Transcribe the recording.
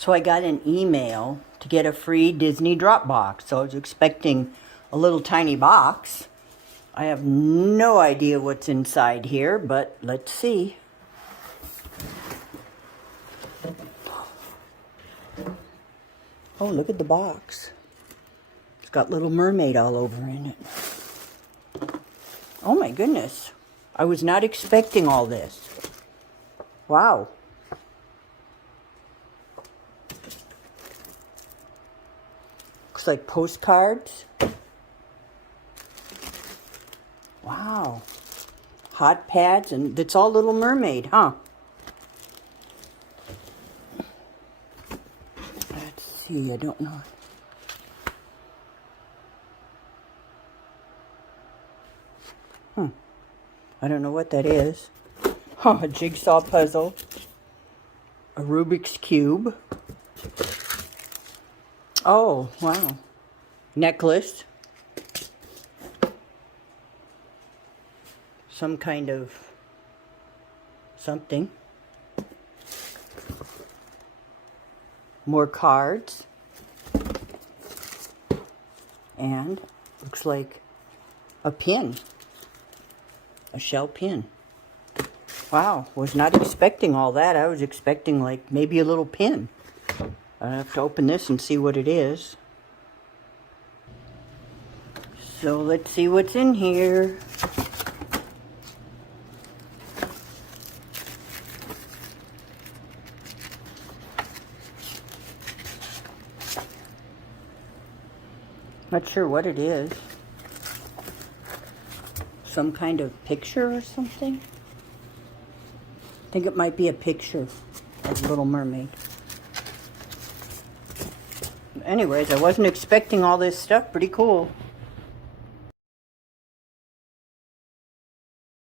So I got an email to get a free Disney Dropbox. So I was expecting a little tiny box. I have no idea what's inside here, but let's see. Oh, look at the box. It's got Little Mermaid all over in it. Oh my goodness. I was not expecting all this. Wow. Looks like postcards. Wow. Hot pads, and it's all Little Mermaid, huh? Let's see, I don't know. I don't know what that is. Oh, a jigsaw puzzle. A Rubik's Cube. Oh, wow. Necklace. Some kind of something. More cards. And looks like a pin. A shell pin. Wow, was not expecting all that. I was expecting like maybe a little pin. I have to open this and see what it is. So let's see what's in here. Not sure what it is. Some kind of picture or something? I think it might be a picture of Little Mermaid. Anyways, I wasn't expecting all this stuff. Pretty cool.